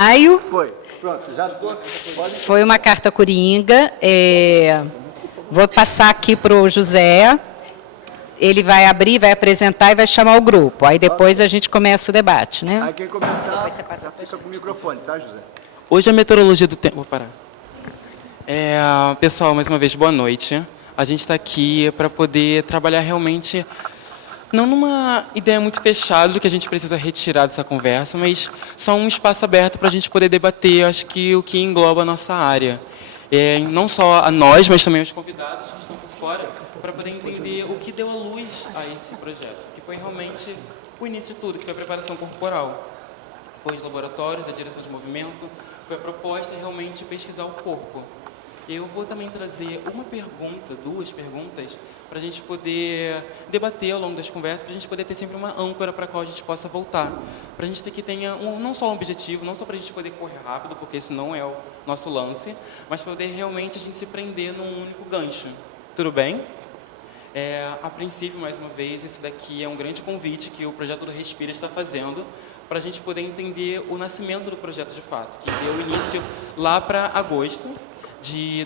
Maio. Foi. Pronto, já estou. Foi uma carta coringa. Vou passar aqui para o José. Ele vai abrir, vai apresentar e vai chamar o grupo. Aí depois a gente começa o debate, né? Aí quem começar, Depois você passa pra fica gente. com o microfone, tá, José? Hoje a meteorologia do tempo... Vou parar. Pessoal, mais uma vez, boa noite. A gente está aqui para poder trabalhar realmente, não numa ideia muito fechada do que a gente precisa retirar dessa conversa, mas só um espaço aberto para a gente poder debater, acho que o que engloba a nossa área. Não só a nós, mas também os convidados que estão por fora, para poder entender o que deu a luz a esse projeto, que foi realmente o início de tudo, que foi a preparação corporal. Foi os laboratórios da direção de movimento, foi a proposta realmente pesquisar o corpo. Eu vou também trazer uma pergunta, duas perguntas, para a gente poder debater ao longo das conversas, para a gente poder ter sempre uma âncora para a qual a gente possa voltar. Para a gente ter que tenha não só um objetivo, não só para a gente poder correr rápido, porque esse não é o nosso lance, mas para poder realmente a gente se prender num único gancho. Tudo bem? A princípio, mais uma vez, esse daqui é um grande convite que o Projeto do Respira está fazendo para a gente poder entender o nascimento do projeto de fato, que deu início lá para agosto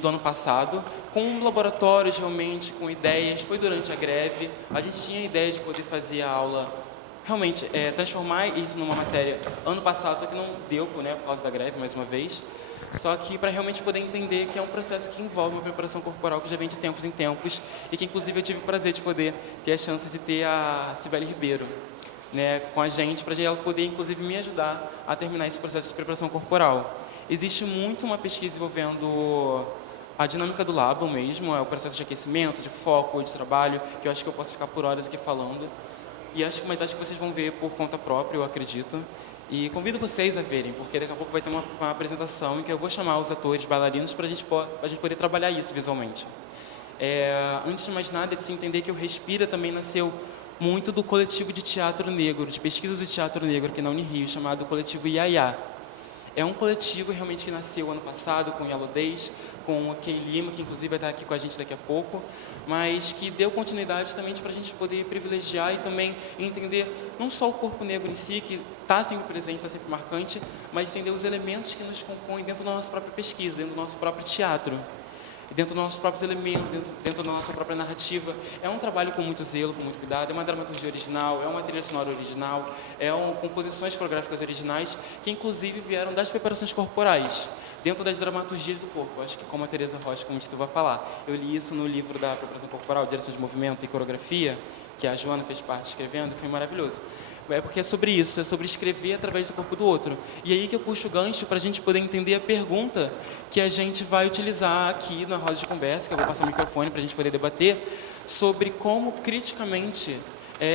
do ano passado, com laboratórios realmente, com ideias. Foi durante a greve, a gente tinha a ideia de poder fazer a aula, realmente, transformar isso numa matéria ano passado, só que não deu, né, por causa da greve, mais uma vez. Só que para realmente poder entender que é um processo que envolve uma preparação corporal que já vem de tempos em tempos e que, inclusive, eu tive o prazer de poder ter a chance de ter a Cibele Ribeiro, né, com a gente, para ela poder, inclusive, me ajudar a terminar esse processo de preparação corporal. Existe muito uma pesquisa envolvendo a dinâmica do labo mesmo, o processo de aquecimento, de foco, de trabalho, que eu acho que eu posso ficar por horas aqui falando. E acho que vocês vão ver por conta própria, eu acredito. E convido vocês a verem, porque daqui a pouco vai ter uma apresentação em que eu vou chamar os atores, bailarinos, para a gente poder trabalhar isso visualmente. Antes de mais nada, é de se entender que o Respira também nasceu muito do coletivo de teatro negro, de pesquisas do teatro negro aqui na Unirio, chamado Coletivo Iaiá. É um coletivo realmente que nasceu ano passado com o Yalo Days, com o Kei Lima, que inclusive vai estar aqui com a gente daqui a pouco, mas que deu continuidade também para a gente poder privilegiar e também entender não só o corpo negro em si, que está sempre presente, está sempre marcante, mas entender os elementos que nos compõem dentro da nossa própria pesquisa, dentro do nosso próprio teatro, dentro dos nossos próprios elementos, dentro da nossa própria narrativa. É um trabalho com muito zelo, com muito cuidado, é uma dramaturgia original, é uma trilha sonora original, composições coreográficas originais, que inclusive vieram das preparações corporais, dentro das dramaturgias do corpo. Acho que, como a Teresa Rocha, como você vai falar, eu li isso no livro da preparação corporal, direção de movimento e coreografia, que a Joana fez parte escrevendo, e foi maravilhoso. Porque é sobre isso, é sobre escrever através do corpo do outro. E aí que eu puxo o gancho para a gente poder entender a pergunta que a gente vai utilizar aqui na roda de conversa, que eu vou passar o microfone para a gente poder debater, sobre como criticamente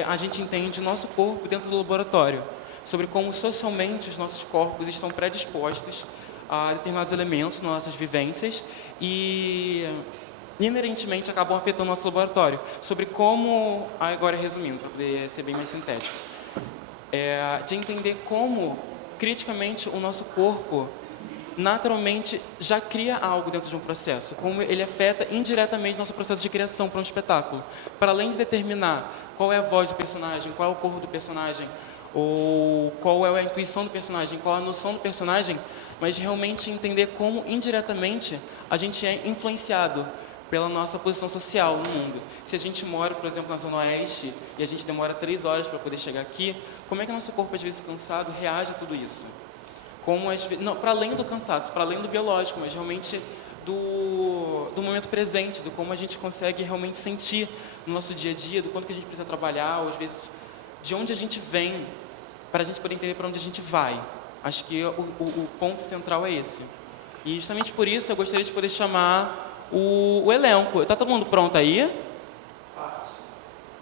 a gente entende o nosso corpo dentro do laboratório, sobre como socialmente os nossos corpos estão predispostos a determinados elementos, nossas vivências, e inerentemente acabam afetando o nosso laboratório, sobre como, agora resumindo, para poder ser bem mais sintético, de entender como, criticamente, o nosso corpo naturalmente já cria algo dentro de um processo, como ele afeta indiretamente nosso processo de criação para um espetáculo, para além de determinar qual é a voz do personagem, qual é o corpo do personagem, ou qual é a intuição do personagem, qual é a noção do personagem, mas realmente entender como indiretamente a gente é influenciado pela nossa posição social no mundo. Se a gente mora, por exemplo, na Zona Oeste e a gente demora 3 horas para poder chegar aqui, como é que o nosso corpo, às vezes cansado, reage a tudo isso? Como, para além do cansaço, para além do biológico, mas realmente do momento presente, do como a gente consegue realmente sentir no nosso dia a dia, do quanto que a gente precisa trabalhar, ou às vezes de onde a gente vem, para a gente poder entender para onde a gente vai. Acho que o ponto central é esse. E justamente por isso eu gostaria de poder chamar o elenco. Está todo mundo pronto aí?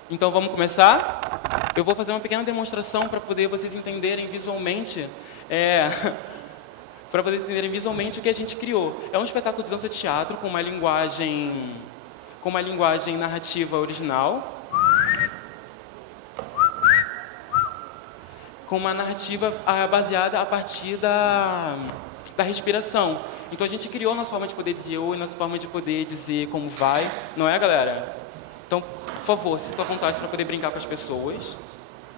Então vamos começar? Eu vou fazer uma pequena demonstração para poder vocês entenderem visualmente, para vocês entenderem visualmente o que a gente criou. É um espetáculo de dança-teatro com uma linguagem narrativa original, com uma narrativa baseada a partir da respiração. Então a gente criou a nossa forma de poder dizer oi, nossa forma de poder dizer como vai, não é, galera? Então, por favor, sinta à vontade para poder brincar com as pessoas,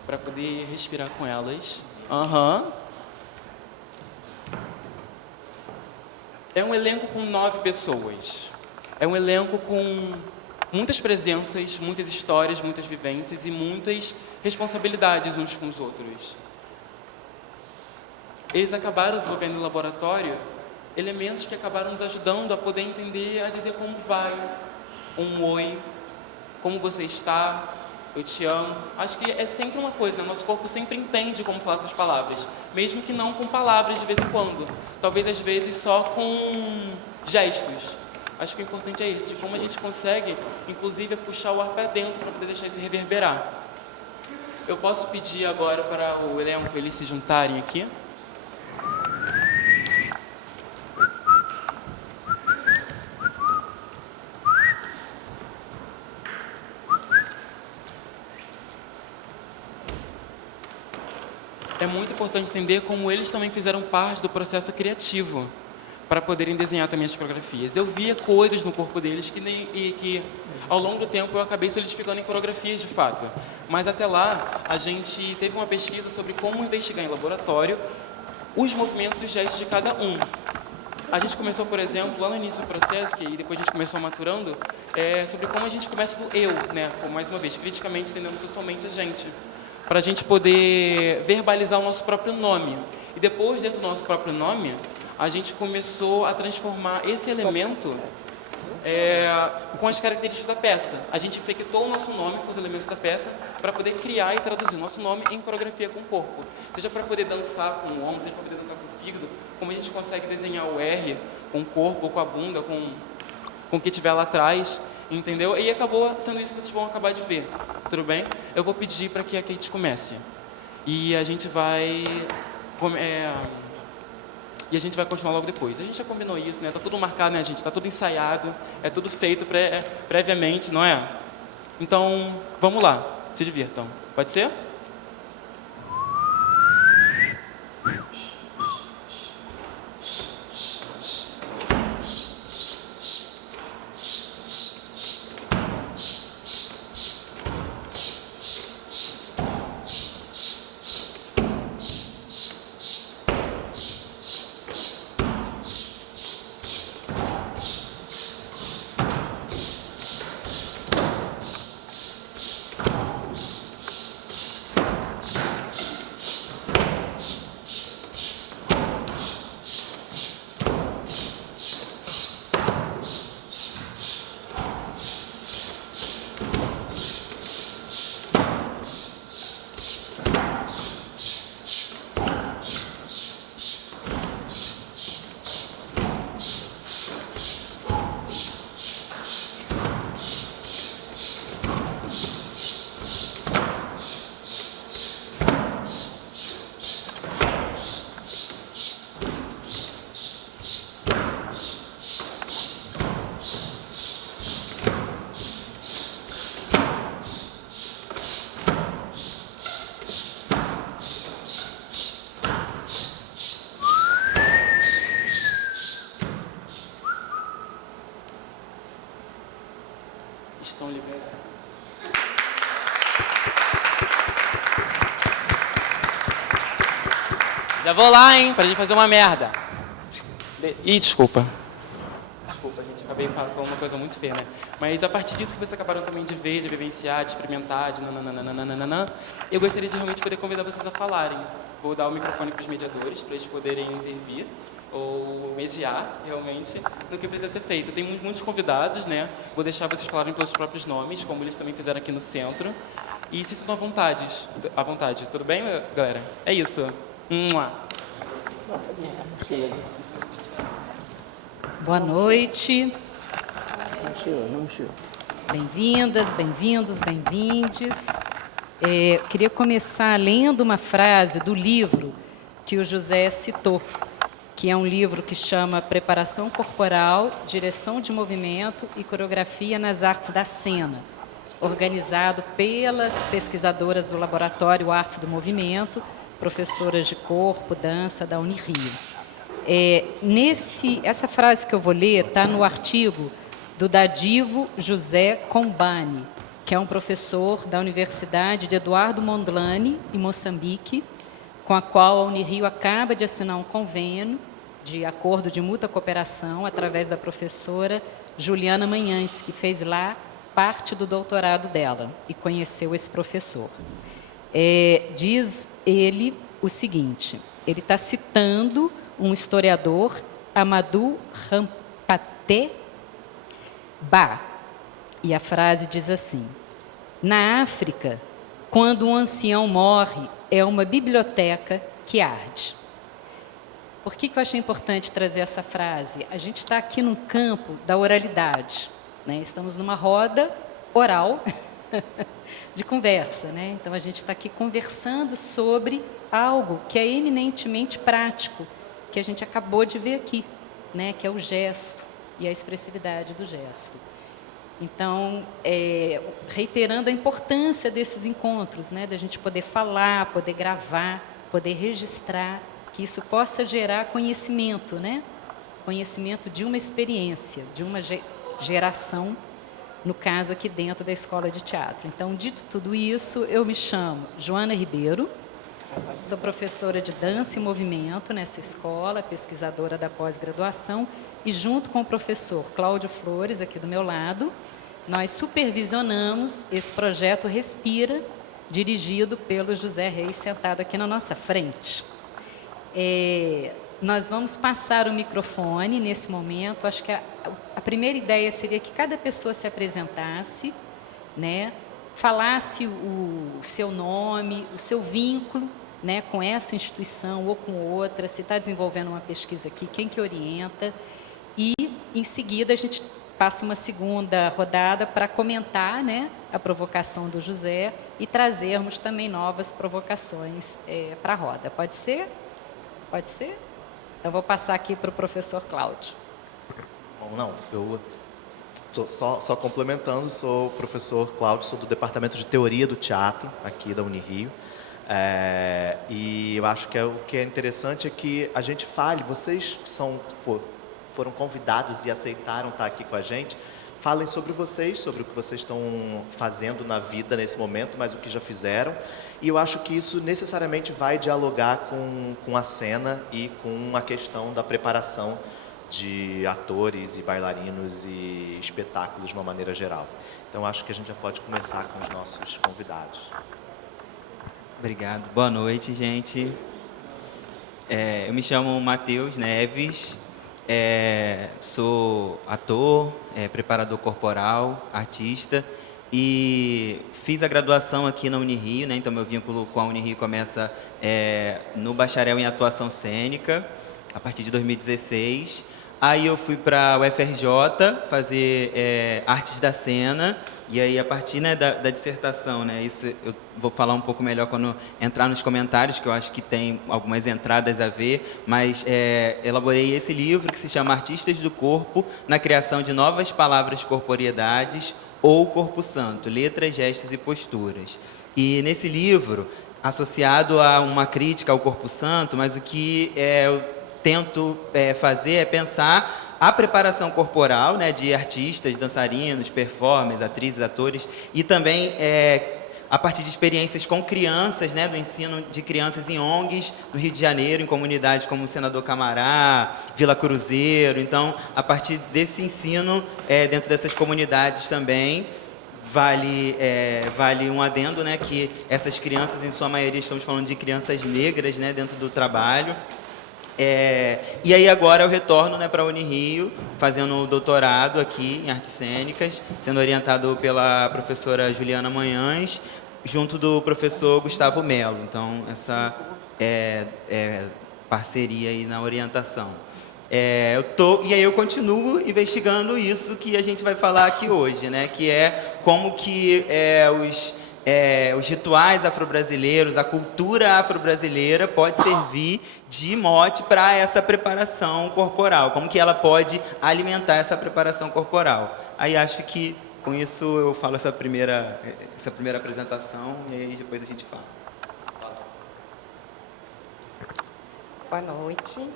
para poder respirar com elas. É um elenco com 9 pessoas. É um elenco com muitas presenças, muitas histórias, muitas vivências e muitas responsabilidades uns com os outros. Eles acabaram desenvolvendo no laboratório elementos que acabaram nos ajudando a poder entender, a dizer como vai, um oi, como você está, eu te amo. Acho que é sempre uma coisa, né? Nosso corpo sempre entende como falar essas palavras, mesmo que não com palavras de vez em quando. Talvez às vezes só com gestos. Acho que o importante é isso, de como a gente consegue, inclusive, puxar o ar para dentro para poder deixar isso reverberar. Eu posso pedir agora para o elenco eles se juntarem aqui. É muito importante entender como eles também fizeram parte do processo criativo para poderem desenhar também as coreografias. Eu via coisas no corpo deles que ao longo do tempo eu acabei solidificando em coreografias de fato. Mas até lá a gente teve uma pesquisa sobre como investigar em laboratório os movimentos e os gestos de cada um. A gente começou, por exemplo, lá no início do processo, que aí depois a gente começou maturando, sobre como a gente começa do eu, né? Mais uma vez, criticamente entendendo socialmente a gente, para a gente poder verbalizar o nosso próprio nome. E depois, dentro do nosso próprio nome, a gente começou a transformar esse elemento com as características da peça. A gente infectou o nosso nome com os elementos da peça para poder criar e traduzir o nosso nome em coreografia com o corpo. Seja para poder dançar com o ombro, seja para poder dançar com o fígado, como a gente consegue desenhar o R com o corpo, ou com a bunda, com o que tiver lá atrás, entendeu? E acabou sendo isso que vocês vão acabar de ver, tudo bem? Eu vou pedir para que a Kate comece. E a gente vai... E a gente vai continuar logo depois. A gente já combinou isso, né? Tá tudo marcado, né, gente? Tá tudo ensaiado, é tudo feito previamente, não é? Então, vamos lá. Se divirtam. Pode ser? Estão liberados. Já vou lá, hein, pra gente fazer uma merda. Ih, desculpa. Desculpa, gente, acabei falando uma coisa muito feia, né? Mas a partir disso que vocês acabaram também de ver, de vivenciar, de experimentar, de nananana, eu gostaria de realmente poder convidar vocês a falarem. Vou dar o microfone para os mediadores, para eles poderem intervir ou mediar, realmente, no que precisa ser feito. Tem muitos convidados, né? Vou deixar vocês falarem pelos próprios nomes, como eles também fizeram aqui no centro. E se sintam à vontade. Tudo bem, galera? É isso. Boa noite. Bem-vindas, bem-vindos, bem-vindes. Queria começar lendo uma frase do livro que o José citou, que é um livro que chama Preparação Corporal, Direção de Movimento e Coreografia nas Artes da Cena, organizado pelas pesquisadoras do Laboratório Artes do Movimento, professoras de corpo, dança da Unirio. Essa frase que eu vou ler está no artigo do Dadivo José Combani, que é um professor da Universidade de Eduardo Mondlane, em Moçambique, com a qual a Unirio acaba de assinar um convênio de acordo de mútua cooperação através da professora Juliana Manhães, que fez lá parte do doutorado dela e conheceu esse professor. Diz ele o seguinte, ele está citando um historiador, Amadou Hampâté Bâ, e a frase diz assim: na África, quando um ancião morre, é uma biblioteca que arde. Por que eu achei importante trazer essa frase? A gente está aqui no campo da oralidade, né? Estamos numa roda oral de conversa, né? Então a gente está aqui conversando sobre algo que é eminentemente prático, que a gente acabou de ver aqui, né? Que é o gesto e a expressividade do gesto. Então, reiterando a importância desses encontros, né? Da gente poder falar, poder gravar, poder registrar, que isso possa gerar conhecimento, né? Conhecimento de uma experiência, de uma geração, no caso aqui dentro da Escola de Teatro. Então, dito tudo isso, eu me chamo Joana Ribeiro, sou professora de dança e movimento nessa escola, pesquisadora da pós-graduação, e junto com o professor Cláudio Flores, aqui do meu lado, nós supervisionamos esse projeto Respira, dirigido pelo José Reis, sentado aqui na nossa frente. Nós vamos passar o microfone nesse momento. Acho que a primeira ideia seria que cada pessoa se apresentasse, né? Falasse o seu nome, o seu vínculo, né, com essa instituição ou com outra, se está desenvolvendo uma pesquisa aqui, quem que orienta. E, em seguida, a gente passa uma segunda rodada para comentar, né, a provocação do José e trazermos também novas provocações para a roda. Pode ser? Pode ser? Eu vou passar aqui para o professor Cláudio. Bom, não, eu estou só complementando, sou o professor Cláudio, sou do Departamento de Teoria do Teatro, aqui da Unirio. E eu acho que o que é interessante é que a gente fale, vocês que foram convidados e aceitaram estar aqui com a gente, falem sobre vocês, sobre o que vocês estão fazendo na vida nesse momento, mas o que já fizeram. E eu acho que isso necessariamente vai dialogar com a cena e com a questão da preparação de atores e bailarinos e espetáculos de uma maneira geral. Então, acho que a gente já pode começar com os nossos convidados. Obrigado. Boa noite, gente. Eu me chamo Matheus Neves, sou ator, preparador corporal, artista e fiz a graduação aqui na Unirio, né? Então meu vínculo com a Unirio começa no bacharel em atuação cênica, a partir de 2016. Aí eu fui para a UFRJ fazer artes da cena. E aí, a partir, né, da dissertação, né, isso eu vou falar um pouco melhor quando entrar nos comentários, que eu acho que tem algumas entradas a ver, mas elaborei esse livro que se chama Artistas do Corpo, na criação de novas palavras, corporeidades ou corpo santo, letras, gestos e posturas. E nesse livro, associado a uma crítica ao corpo santo, mas o que eu tento fazer é pensar a preparação corporal, né, de artistas, dançarinos, performers, atrizes, atores, e também a partir de experiências com crianças, né, do ensino de crianças em ONGs, no Rio de Janeiro, em comunidades como Senador Camará, Vila Cruzeiro. Então, a partir desse ensino, dentro dessas comunidades também, vale um adendo, né, que essas crianças, em sua maioria, estamos falando de crianças negras, né, dentro do trabalho. E aí agora eu retorno, né, para a Unirio, fazendo o doutorado aqui em artes cênicas, sendo orientado pela professora Juliana Manhães, junto do professor Gustavo Melo. Então, essa parceria aí na orientação. E aí eu continuo investigando isso que a gente vai falar aqui hoje, né, que é como que os rituais afro-brasileiros, a cultura afro-brasileira pode servir de mote para essa preparação corporal, como que ela pode alimentar essa preparação corporal. Aí acho que com isso eu falo essa primeira apresentação e aí depois a gente fala. Boa noite,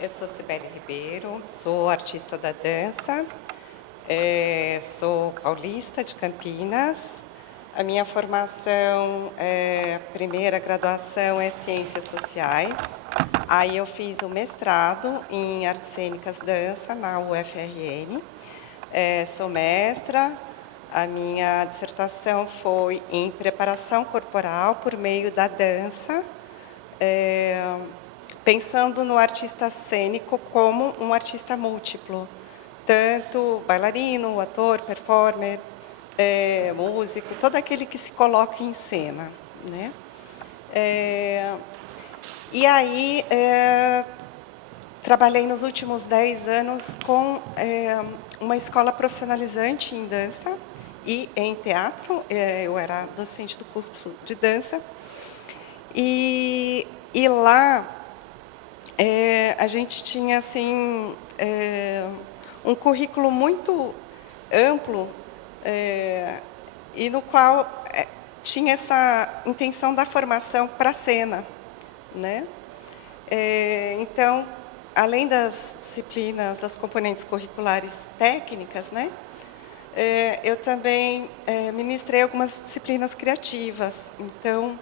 eu sou Cibele Ribeiro, sou artista da dança, sou paulista de Campinas. A minha formação, primeira graduação é Ciências Sociais, Aí eu fiz o mestrado em Artes Cênicas Dança na UFRN. Sou mestra. A minha dissertação foi em preparação corporal por meio da dança, pensando no artista cênico como um artista múltiplo, tanto bailarino, ator, performer, músico, todo aquele que se coloca em cena, né? E aí, trabalhei nos últimos 10 anos com uma escola profissionalizante em dança e em teatro. Eu era docente do curso de dança. E lá, a gente tinha assim, um currículo muito amplo, e no qual tinha essa intenção da formação para a cena, né? Então, além das disciplinas, das componentes curriculares técnicas, né? Eu também ministrei algumas disciplinas criativas. Então,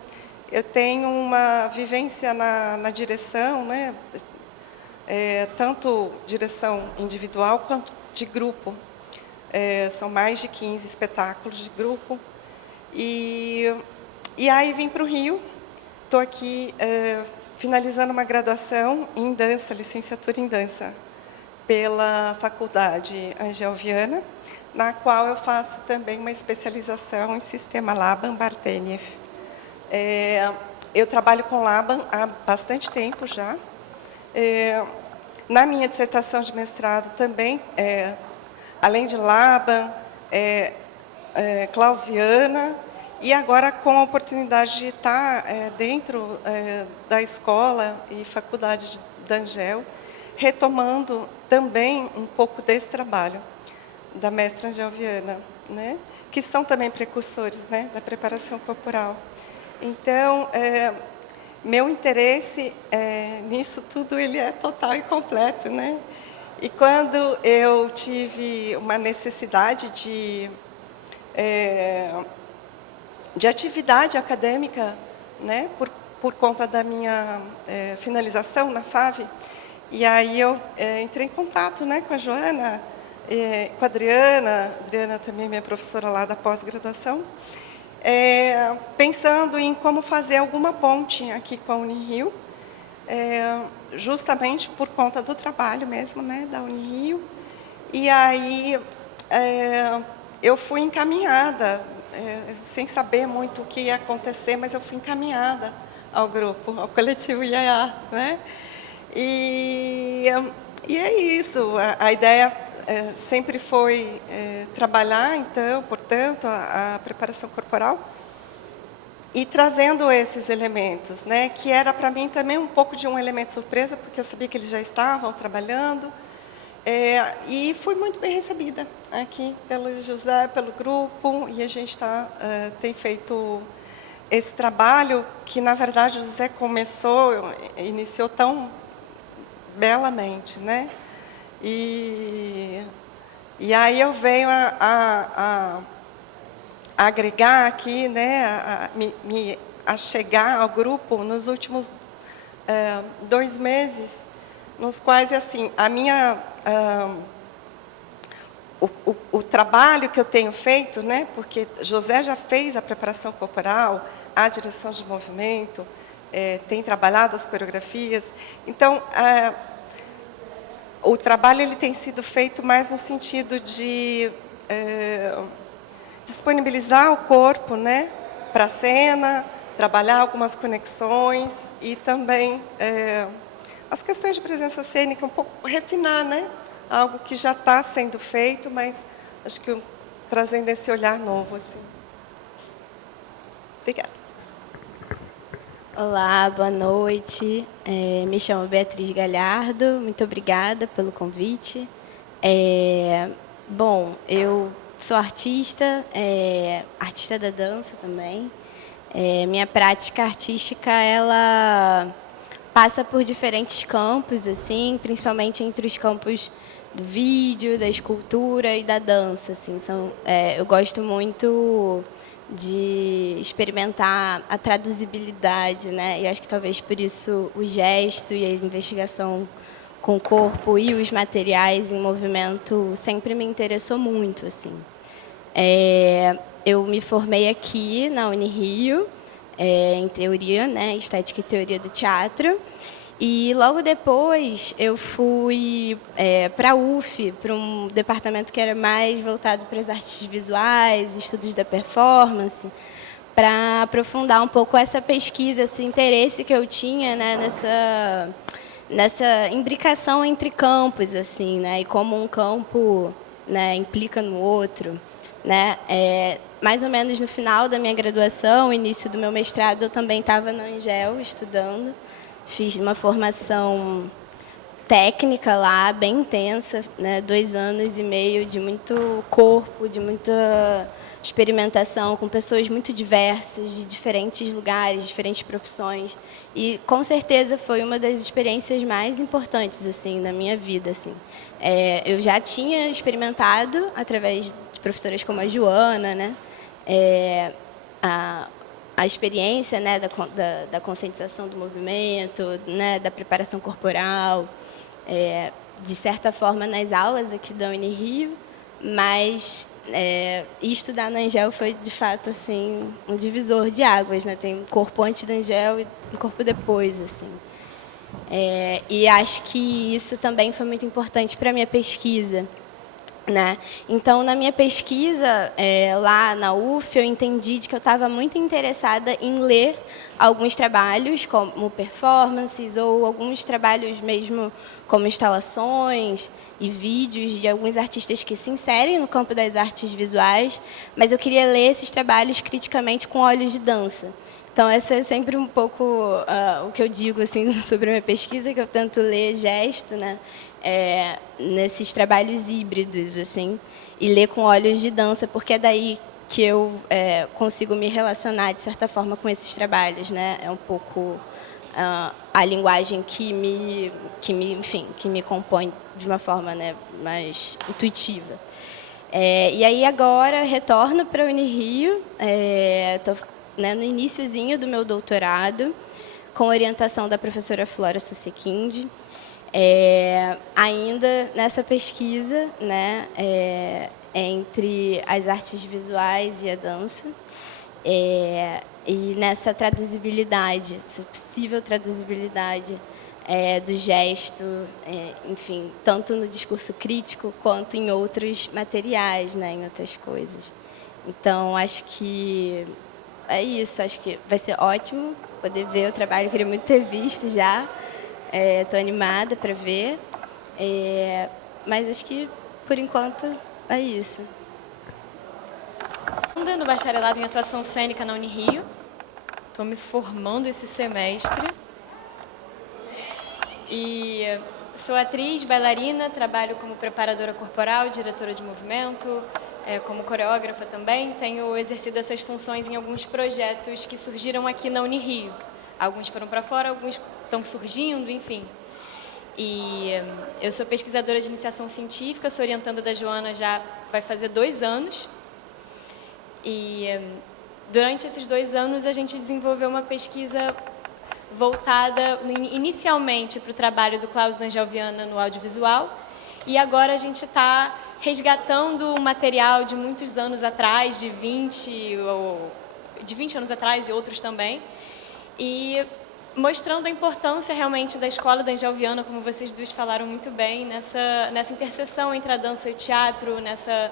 eu tenho uma vivência na direção, né? Tanto direção individual quanto de grupo. São mais de 15 espetáculos de grupo. E aí vim para o Rio. Estou aqui finalizando uma graduação em dança, licenciatura em dança, pela Faculdade Angel Viana, na qual eu faço também uma especialização em sistema Laban-Bartenieff. Eu trabalho com Laban há bastante tempo já. Na minha dissertação de mestrado também, além de Laban, Klaus Viana, e agora com a oportunidade de estar dentro da escola e faculdade da Angel, retomando também um pouco desse trabalho da mestra Angel Viana, né? Que são também precursores, né, da preparação corporal. Então, meu interesse nisso tudo ele é total e completo, né? E quando eu tive uma necessidade de atividade acadêmica, né, por conta da minha finalização na FAV, e aí eu entrei em contato, né, com a Joana, com a Adriana também minha professora lá da pós-graduação, pensando em como fazer alguma ponte aqui com a Unirio, justamente por conta do trabalho mesmo, né, da Unirio. E aí eu fui encaminhada, sem saber muito o que ia acontecer, mas eu fui encaminhada ao grupo, ao coletivo IAA, né? E é isso, a ideia sempre foi trabalhar, então, portanto, a preparação corporal e trazendo esses elementos, né, que era para mim também um pouco de um elemento surpresa, porque eu sabia que eles já estavam trabalhando, e fui muito bem recebida aqui pelo José, pelo grupo, e a gente tem feito esse trabalho que, na verdade, o José iniciou tão belamente, né? E aí eu venho a agregar aqui, né, a chegar ao grupo nos últimos 2 meses, nos quais, assim, o trabalho que eu tenho feito, né, porque José já fez a preparação corporal, a direção de movimento, tem trabalhado as coreografias, então o trabalho ele tem sido feito mais no sentido de disponibilizar o corpo, né, para a cena, trabalhar algumas conexões e também as questões de presença cênica, um pouco refinar, né, algo que já está sendo feito, mas acho que trazendo esse olhar novo, assim. Obrigada. Olá, boa noite. Me chamo Beatriz Galhardo. Muito obrigada pelo convite. Bom, eu sou artista, artista da dança também. Minha prática artística, ela passa por diferentes campos, assim, principalmente entre os campos do vídeo, da escultura e da dança. Assim, eu gosto muito de experimentar a traduzibilidade, né? E acho que talvez por isso o gesto e a investigação com o corpo e os materiais em movimento sempre me interessou muito, assim. Eu me formei aqui na Unirio, em teoria, né, estética e teoria do teatro, e logo depois eu fui para a UF, para um departamento que era mais voltado para as artes visuais, estudos da performance, para aprofundar um pouco essa pesquisa, esse interesse que eu tinha, né, nessa imbricação entre campos, assim, né, e como um campo, né, implica no outro, né. Mais ou menos no final da minha graduação, início do meu mestrado, eu também estava na Angel estudando. Fiz uma formação técnica lá, bem intensa, né, 2 anos e meio de muito corpo, de muita experimentação com pessoas muito diversas, de diferentes lugares, diferentes profissões. E, com certeza, foi uma das experiências mais importantes assim, na minha vida. Assim. Eu já tinha experimentado, através de professoras como a Joana, né, a experiência, né, da conscientização do movimento, né, da preparação corporal, de certa forma nas aulas aqui da Unirio, mas estudar na Angel foi de fato assim um divisor de águas, né? Tem um corpo antes da Angel e um corpo depois, assim. E acho que isso também foi muito importante para a minha pesquisa. Né? Então, na minha pesquisa lá na UF, eu entendi que eu estava muito interessada em ler alguns trabalhos, como performances, ou alguns trabalhos mesmo como instalações e vídeos de alguns artistas que se inserem no campo das artes visuais, mas eu queria ler esses trabalhos criticamente com olhos de dança. Então, essa é sempre um pouco o que eu digo assim, sobre a minha pesquisa, que eu tento ler gesto, né? Nesses trabalhos híbridos, assim, e ler com olhos de dança, porque é daí que eu consigo me relacionar, de certa forma, com esses trabalhos. Né? É um pouco a linguagem que me compõe de uma forma, né, mais intuitiva. E aí, agora, retorno para a Unirio, estou no iniciozinho do meu doutorado, com orientação da professora Flora Susequinde, ainda nessa pesquisa, né, entre as artes visuais e a dança, e nessa traduzibilidade, essa possível traduzibilidade do gesto, enfim, tanto no discurso crítico quanto em outros materiais, né, em outras coisas. Então, acho que é isso, acho que vai ser ótimo poder ver o trabalho, eu queria muito ter visto já. Estou animada para ver, mas acho que, por enquanto, é isso. No bacharelado em atuação cênica na Unirio. Estou me formando esse semestre. E sou atriz, bailarina, trabalho como preparadora corporal, diretora de movimento, como coreógrafa também. Tenho exercido essas funções em alguns projetos que surgiram aqui na Unirio. Alguns foram para fora, alguns estão surgindo, enfim. E eu sou pesquisadora de iniciação científica, sou orientanda da Joana já vai fazer 2 anos. E durante esses 2 anos a gente desenvolveu uma pesquisa voltada inicialmente para o trabalho do Klaus D'Angel-Viana no audiovisual. E agora a gente está resgatando um material de muitos anos atrás, de 20 anos atrás e outros também. E mostrando a importância realmente da escola D'Angel-Viana, como vocês duas falaram muito bem, nessa interseção entre a dança e o teatro, nessa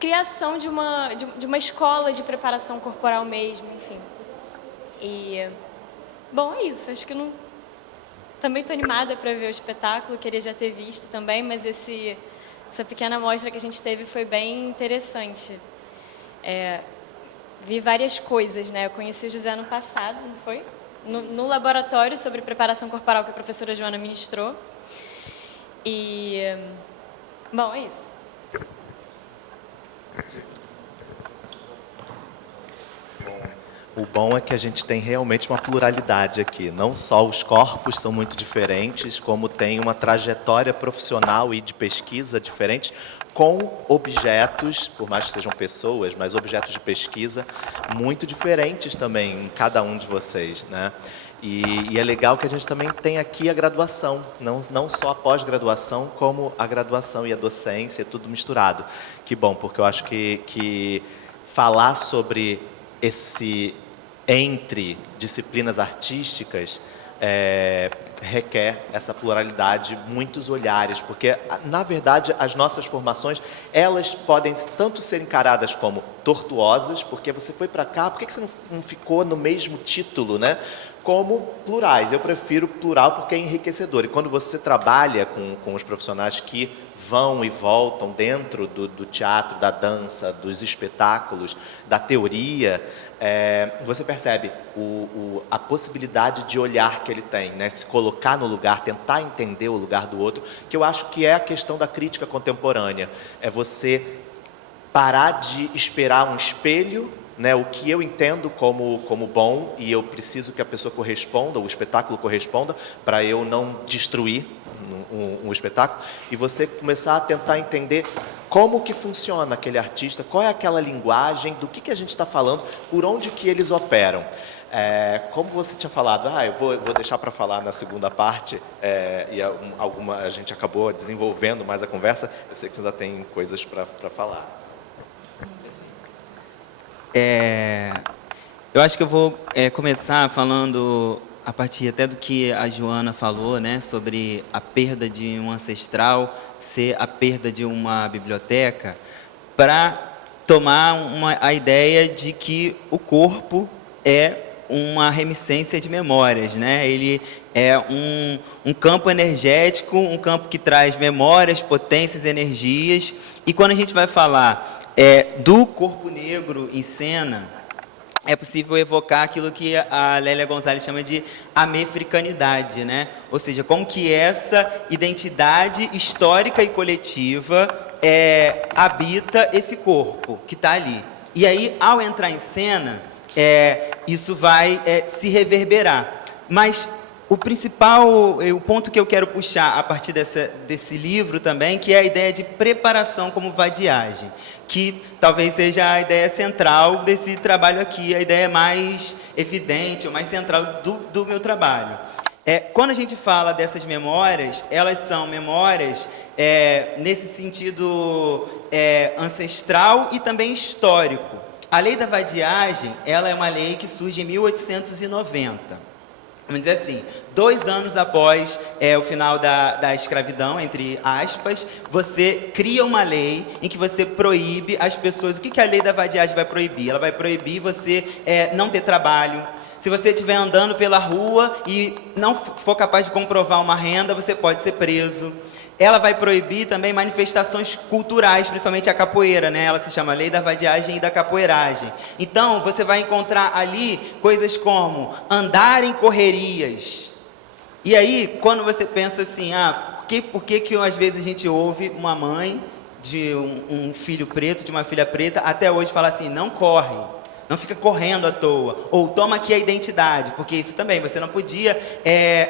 criação de uma escola de preparação corporal mesmo, enfim. E, bom, é isso. Acho que não... Também estou animada para ver o espetáculo, queria já ter visto também, mas essa pequena amostra que a gente teve foi bem interessante. Vi várias coisas, né? Eu conheci o José ano passado, não foi? No laboratório sobre preparação corporal que a professora Joana ministrou. E, bom, é isso. O bom é que a gente tem realmente uma pluralidade aqui. Não só os corpos são muito diferentes, como tem uma trajetória profissional e de pesquisa diferente, com objetos, por mais que sejam pessoas, mas objetos de pesquisa muito diferentes também em cada um de vocês, né? E é legal que a gente também tem aqui a graduação, não só a pós-graduação, como a graduação e a docência, tudo misturado. Que bom, porque eu acho que falar sobre esse entre disciplinas artísticas requer essa pluralidade, muitos olhares, porque, na verdade, as nossas formações, elas podem tanto ser encaradas como tortuosas, porque você foi para cá, por que você não ficou no mesmo título, né? Como plurais. Eu prefiro plural porque é enriquecedor. E quando você trabalha com os profissionais que vão e voltam dentro do teatro, da dança, dos espetáculos, da teoria, você percebe a possibilidade de olhar que ele tem, né? Se colocar no lugar, tentar entender o lugar do outro, que eu acho que é a questão da crítica contemporânea. É você parar de esperar um espelho, né, o que eu entendo como bom, e eu preciso que a pessoa corresponda, o espetáculo corresponda, para eu não destruir um espetáculo, e você começar a tentar entender como que funciona aquele artista, qual é aquela linguagem, do que a gente está falando, por onde que eles operam. Como você tinha falado, eu vou deixar para falar na segunda parte, e a gente acabou desenvolvendo mais a conversa, eu sei que você ainda tem coisas para falar. Eu acho que eu vou começar falando a partir até do que a Joana falou, né, sobre a perda de um ancestral ser a perda de uma biblioteca, para tomar a ideia de que o corpo é uma remissência de memórias, né? Ele é um campo energético, um campo que traz memórias, potências, energias. E quando a gente vai falar do corpo negro em cena, é possível evocar aquilo que a Lélia Gonzalez chama de amefricanidade, né? Ou seja, como que essa identidade histórica e coletiva habita esse corpo que está ali. E aí, ao entrar em cena, isso vai se reverberar. Mas o principal, o ponto que eu quero puxar a partir desse livro também, que é a ideia de preparação como vadiagem, que talvez seja a ideia central desse trabalho aqui, a ideia mais evidente, ou mais central do meu trabalho. Quando a gente fala dessas memórias, elas são memórias nesse sentido ancestral e também histórico. A lei da vadiagem, ela é uma lei que surge em 1890. Vamos dizer assim, 2 anos após o final da escravidão, entre aspas, você cria uma lei em que você proíbe as pessoas. O que a lei da vadiagem vai proibir? Ela vai proibir você não ter trabalho. Se você estiver andando pela rua e não for capaz de comprovar uma renda, você pode ser preso. Ela vai proibir também manifestações culturais, principalmente a capoeira, né? Ela se chama Lei da Vadiagem e da Capoeiragem. Então, você vai encontrar ali coisas como andar em correrias. E aí, quando você pensa assim, por que às vezes a gente ouve uma mãe de um filho preto, de uma filha preta, até hoje fala assim, não corre, não fica correndo à toa, ou toma aqui a identidade, porque isso também, você não podia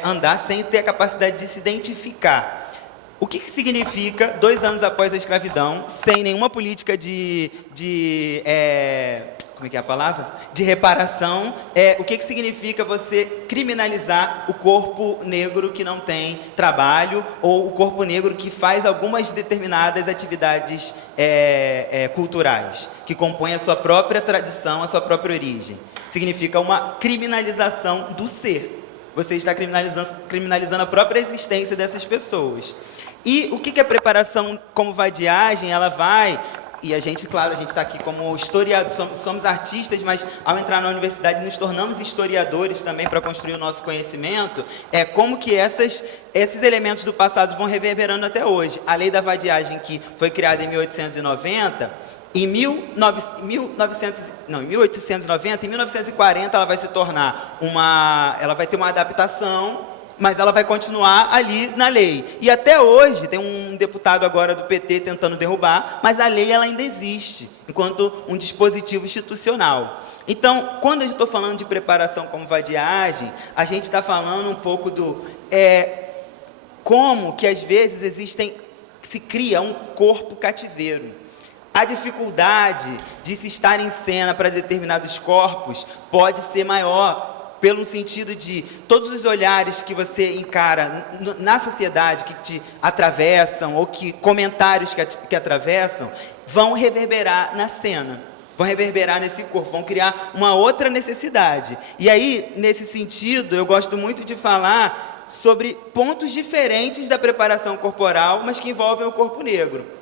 andar sem ter a capacidade de se identificar. O que significa, 2 anos após a escravidão, sem nenhuma política como é que é a palavra? De reparação, o que significa você criminalizar o corpo negro que não tem trabalho, ou o corpo negro que faz algumas determinadas atividades culturais, que compõem a sua própria tradição, a sua própria origem. Significa uma criminalização do ser. Você está criminalizando a própria existência dessas pessoas. E o que a preparação como vadiagem, ela vai... E a gente, claro, a gente está aqui como historiador, somos artistas, mas ao entrar na universidade nos tornamos historiadores também para construir o nosso conhecimento, como que esses elementos do passado vão reverberando até hoje. A lei da vadiagem, que foi criada em 1890, em 1890, em 1940 ela vai se tornar ela vai ter uma adaptação, mas ela vai continuar ali na lei. E até hoje, tem um deputado agora do PT tentando derrubar, mas a lei ela ainda existe, enquanto um dispositivo institucional. Então, quando eu estou falando de preparação como vadiagem, a gente está falando um pouco do como que às vezes se cria um corpo cativeiro. A dificuldade de se estar em cena para determinados corpos pode ser maior, pelo sentido de todos os olhares que você encara na sociedade que te atravessam, ou que comentários que atravessam, vão reverberar na cena, vão reverberar nesse corpo, vão criar uma outra necessidade. E aí, nesse sentido, eu gosto muito de falar sobre pontos diferentes da preparação corporal, mas que envolvem o corpo negro.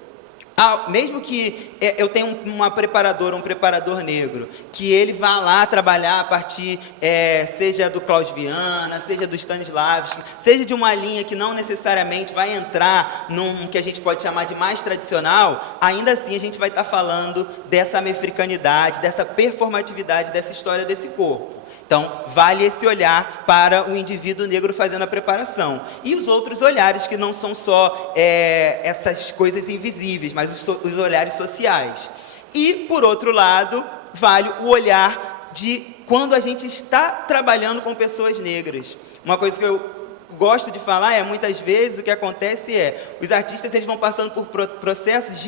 Mesmo que eu tenha uma preparadora, um preparador negro, que ele vá lá trabalhar a partir, seja do Klaus Viana, seja do Stanislavski, seja de uma linha que não necessariamente vai entrar num que a gente pode chamar de mais tradicional, ainda assim a gente vai estar falando dessa americanidade, dessa performatividade, dessa história desse corpo. Então, vale esse olhar para o indivíduo negro fazendo a preparação. E os outros olhares que não são só essas coisas invisíveis, mas os olhares sociais. E, por outro lado, vale o olhar de quando a gente está trabalhando com pessoas negras. Uma coisa que eu gosto de falar muitas vezes, o que acontece os artistas eles vão passando por processos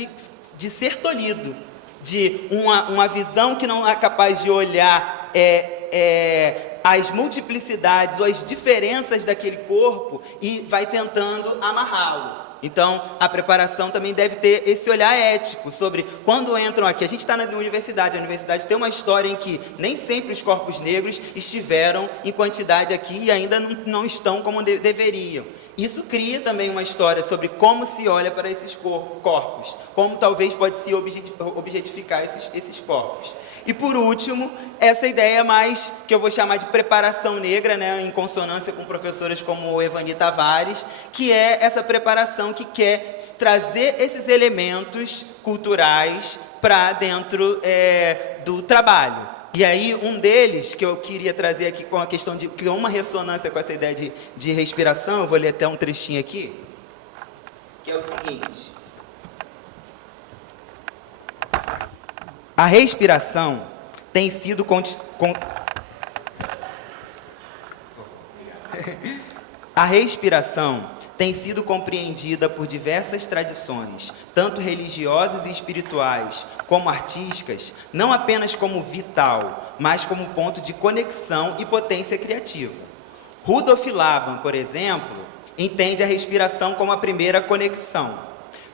de ser tolhido, de uma visão que não é capaz de olhar as multiplicidades ou as diferenças daquele corpo e vai tentando amarrá-lo. Então, a preparação também deve ter esse olhar ético sobre quando entram aqui. A gente está na universidade, a universidade tem uma história em que nem sempre os corpos negros estiveram em quantidade aqui e ainda não estão como deveriam. Isso cria também uma história sobre como se olha para esses corpos, como talvez pode se objetificar esses corpos. E por último, essa ideia mais que eu vou chamar de preparação negra, né, em consonância com professoras como Evani Tavares, que é essa preparação que quer trazer esses elementos culturais para dentro do trabalho. E aí, um deles, que eu queria trazer aqui com a questão de que é uma ressonância com essa ideia de respiração, eu vou ler até um trechinho aqui, que é o seguinte: a respiração tem sido a respiração tem sido compreendida por diversas tradições, tanto religiosas e espirituais, como artísticas, não apenas como vital, mas como ponto de conexão e potência criativa. Rudolf Laban, por exemplo, entende a respiração como a primeira conexão.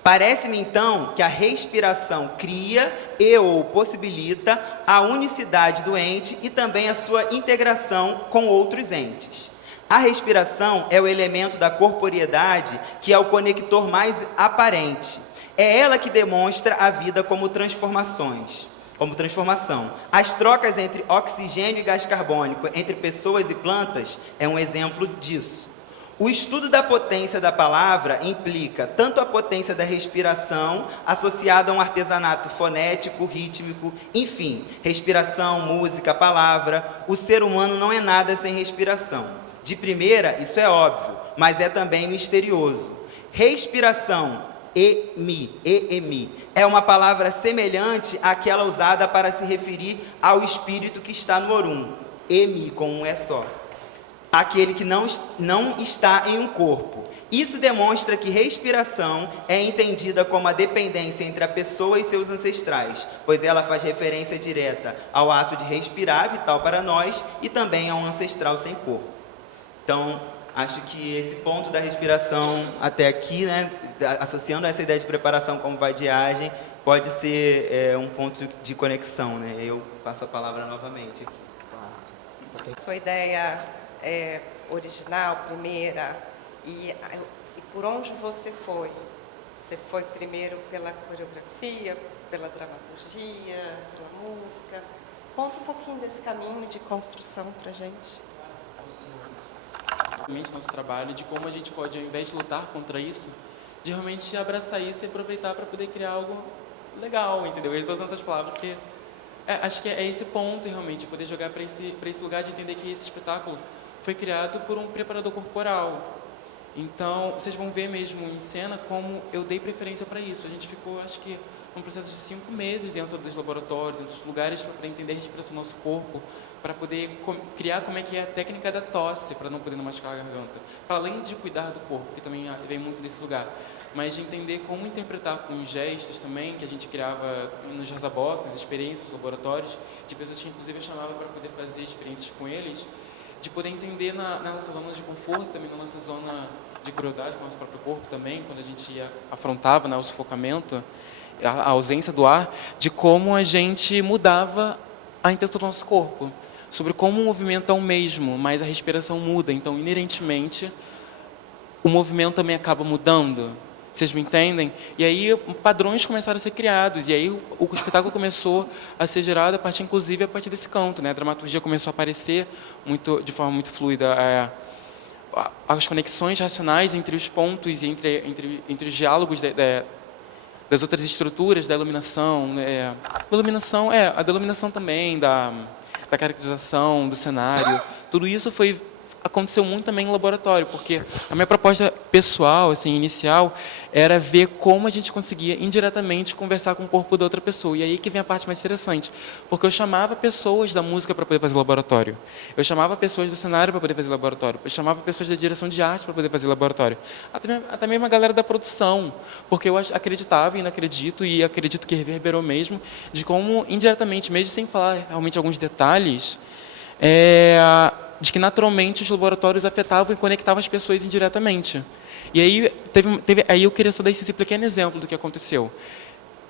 Parece-me, então, que a respiração cria ou possibilita a unicidade do ente e também a sua integração com outros entes. A respiração é o elemento da corporeidade que é o conector mais aparente. É ela que demonstra a vida como transformação. As trocas entre oxigênio e gás carbônico entre pessoas e plantas é um exemplo disso. O estudo da potência da palavra implica tanto a potência da respiração, associada a um artesanato fonético, rítmico, enfim, respiração, música, palavra. O ser humano não é nada sem respiração. De primeira, isso é óbvio, mas é também misterioso. Respiração, EMI, é uma palavra semelhante àquela usada para se referir ao espírito que está no Orum. EMI, com um E só. Aquele que não está em um corpo. Isso demonstra que respiração é entendida como a dependência entre a pessoa e seus ancestrais, pois ela faz referência direta ao ato de respirar, vital para nós, e também a um ancestral sem corpo. Então, acho que esse ponto da respiração até aqui, né, associando essa ideia de preparação como vadiagem, pode ser um ponto de conexão, né? Eu passo a palavra novamente aqui. Sua ideia original, primeira, e por onde você foi? Você foi primeiro pela coreografia, pela dramaturgia, pela música? Conta um pouquinho desse caminho de construção para a gente. Nosso trabalho, de como a gente pode, ao invés de lutar contra isso, de realmente abraçar isso e aproveitar para poder criar algo legal, entendeu? Eu estou usando essas palavras porque acho que é esse ponto, realmente, poder jogar para esse lugar de entender que esse espetáculo foi criado por um preparador corporal. Então, vocês vão ver mesmo em cena como eu dei preferência para isso. A gente ficou, acho que, um processo de 5 meses dentro dos laboratórios, dentro dos lugares, para poder entender a respiração do nosso corpo, para poder criar como é que é a técnica da tosse, para não poder não machucar a garganta. Para além de cuidar do corpo, que também vem muito desse lugar, mas de entender como interpretar com gestos também, que a gente criava nos Jazz Box, nas experiências, nos laboratórios, de pessoas que inclusive eu chamava para poder fazer experiências com eles, de poder entender na nossa zona de conforto, também na nossa zona de crueldade com o nosso próprio corpo também, quando a gente afrontava, né, o sufocamento, a ausência do ar, de como a gente mudava a intenção do nosso corpo, sobre como o movimento é o mesmo, mas a respiração muda, então inerentemente o movimento também acaba mudando. Vocês me entendem? E aí padrões começaram a ser criados, e aí o espetáculo começou a ser gerado inclusive a partir desse canto, né? A dramaturgia começou a aparecer de forma muito fluida, as conexões racionais entre os pontos e entre os diálogos das outras estruturas, da iluminação, a da iluminação também, da caracterização, do cenário, tudo isso aconteceu muito também no laboratório, porque a minha proposta pessoal, assim, inicial, era ver como a gente conseguia indiretamente conversar com o corpo da outra pessoa. E aí que vem a parte mais interessante, porque eu chamava pessoas da música para poder fazer laboratório, eu chamava pessoas do cenário para poder fazer laboratório, eu chamava pessoas da direção de arte para poder fazer laboratório, até mesmo a galera da produção, porque eu acreditava e não acredito, e acredito que reverberou mesmo, de como indiretamente, mesmo sem falar realmente alguns detalhes, de que naturalmente os laboratórios afetavam e conectavam as pessoas indiretamente. E aí, aí eu queria só dar esse pequeno exemplo do que aconteceu.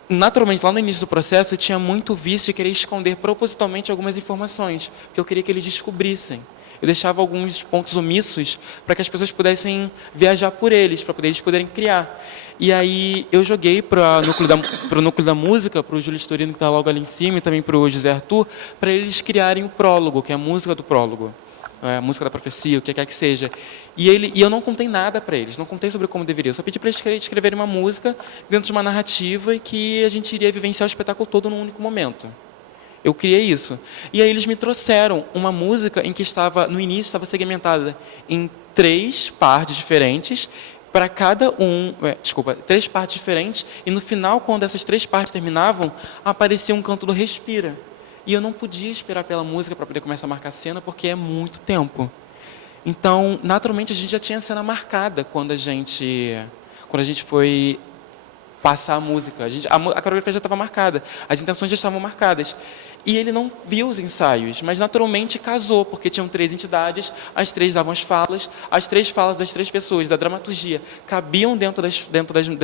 Naturalmente, lá no início do processo, eu tinha muito vício de querer esconder propositalmente algumas informações, porque eu queria que eles descobrissem. Eu deixava alguns pontos omissos para que as pessoas pudessem viajar por eles, para eles poderem criar. E aí eu joguei para o núcleo da música, para o Júlio Storino, que está logo ali em cima, e também para o José Arthur, para eles criarem o prólogo, que é a música do prólogo. A música da profecia, o que quer que seja. E eu não contei nada para eles, não contei sobre como deveria. Eu só pedi para eles escreverem uma música dentro de uma narrativa e que a gente iria vivenciar o espetáculo todo num único momento. Eu criei isso. E aí eles me trouxeram uma música em que no início estava segmentada em 3 partes diferentes, para cada 3 partes diferentes, e no final, quando essas 3 partes terminavam, aparecia um canto do Respira. E eu não podia esperar pela música para poder começar a marcar a cena, porque é muito tempo. Então, naturalmente, a gente já tinha a cena marcada quando a gente foi passar a música. A coreografia já estava marcada, as intenções já estavam marcadas. E ele não viu os ensaios, mas naturalmente casou, porque tinham 3 entidades, as 3 davam as 3 falas das 3 pessoas, da dramaturgia, cabiam dentro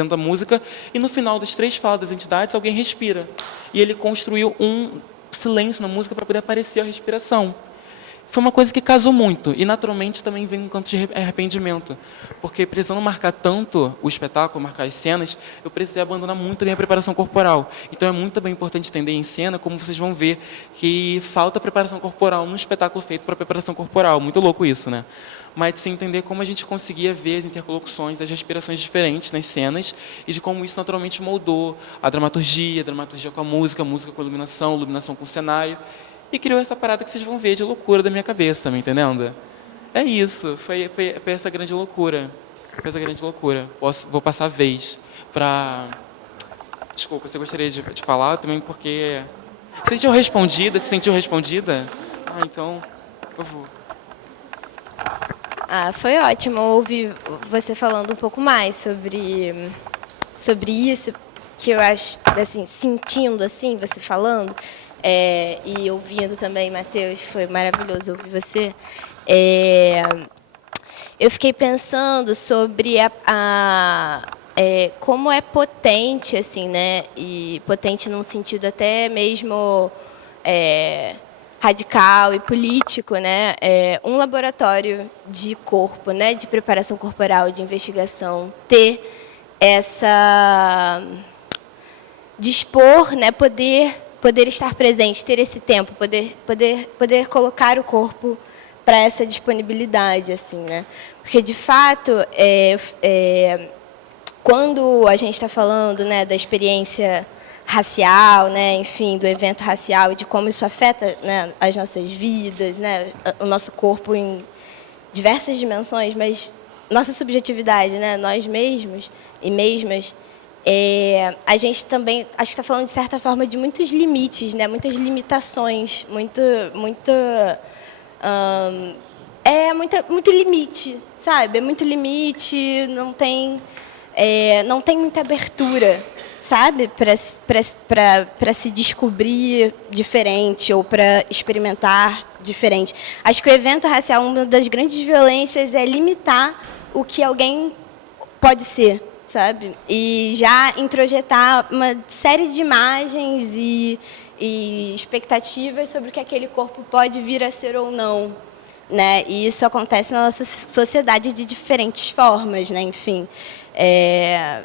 da música, e no final das 3 falas das entidades, alguém respira. E ele construiu um silêncio na música para poder aparecer a respiração. Foi uma coisa que casou muito, e naturalmente também vem um canto de arrependimento, porque precisando marcar tanto o espetáculo, marcar as cenas, eu precisei abandonar muito a minha preparação corporal. Então é muito bem importante entender em cena, como vocês vão ver, que falta preparação corporal no espetáculo feito para preparação corporal. Muito louco isso, né? Mas de se entender como a gente conseguia ver as interlocuções, as respirações diferentes nas cenas, e de como isso naturalmente moldou a dramaturgia com a música com a iluminação, iluminação com o cenário, e criou essa parada que vocês vão ver de loucura da minha cabeça, tá me entendendo? É isso, foi essa grande loucura. Foi essa grande loucura. Vou passar a vez para... Desculpa, você gostaria de falar também, porque... Você se sentiu respondida? Então, eu vou. Foi ótimo ouvir você falando um pouco mais sobre isso, que eu acho, assim, sentindo assim, você falando, e ouvindo também, Matheus, foi maravilhoso ouvir você. Eu fiquei pensando sobre como é potente, assim, né? E potente num sentido até mesmo radical e político, né? Um laboratório de corpo, né? De preparação corporal, de investigação, ter essa dispor, né? Poder estar presente, ter esse tempo, poder colocar o corpo para essa disponibilidade, assim, né? Porque de fato, quando a gente está falando, né, da experiência racial, né, enfim, do evento racial e de como isso afeta, né, as nossas vidas, né, o nosso corpo em diversas dimensões, mas nossa subjetividade, né, nós mesmos e mesmas, a gente também, acho que está falando de certa forma de muitos limites, né? Muitas limitações, muito limite, sabe? É muito limite, não tem muita abertura, sabe? Para se descobrir diferente ou para experimentar diferente. Acho que o evento racial, uma das grandes violências é limitar o que alguém pode ser, sabe? E já introjetar uma série de imagens e expectativas sobre o que aquele corpo pode vir a ser ou não, né? E isso acontece na nossa sociedade de diferentes formas, né? Enfim, é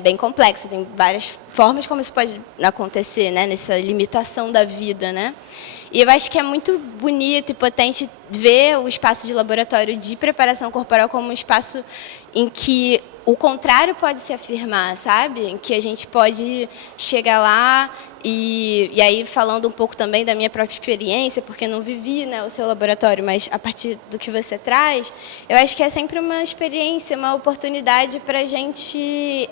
bem complexo, tem várias formas como isso pode acontecer, né? Nessa limitação da vida, né? E eu acho que é muito bonito e potente ver o espaço de laboratório de preparação corporal como um espaço em que o contrário pode se afirmar, sabe? Em que a gente pode chegar lá e aí falando um pouco também da minha própria experiência, porque não vivi, né, o seu laboratório, mas a partir do que você traz, eu acho que é sempre uma experiência, uma oportunidade para a gente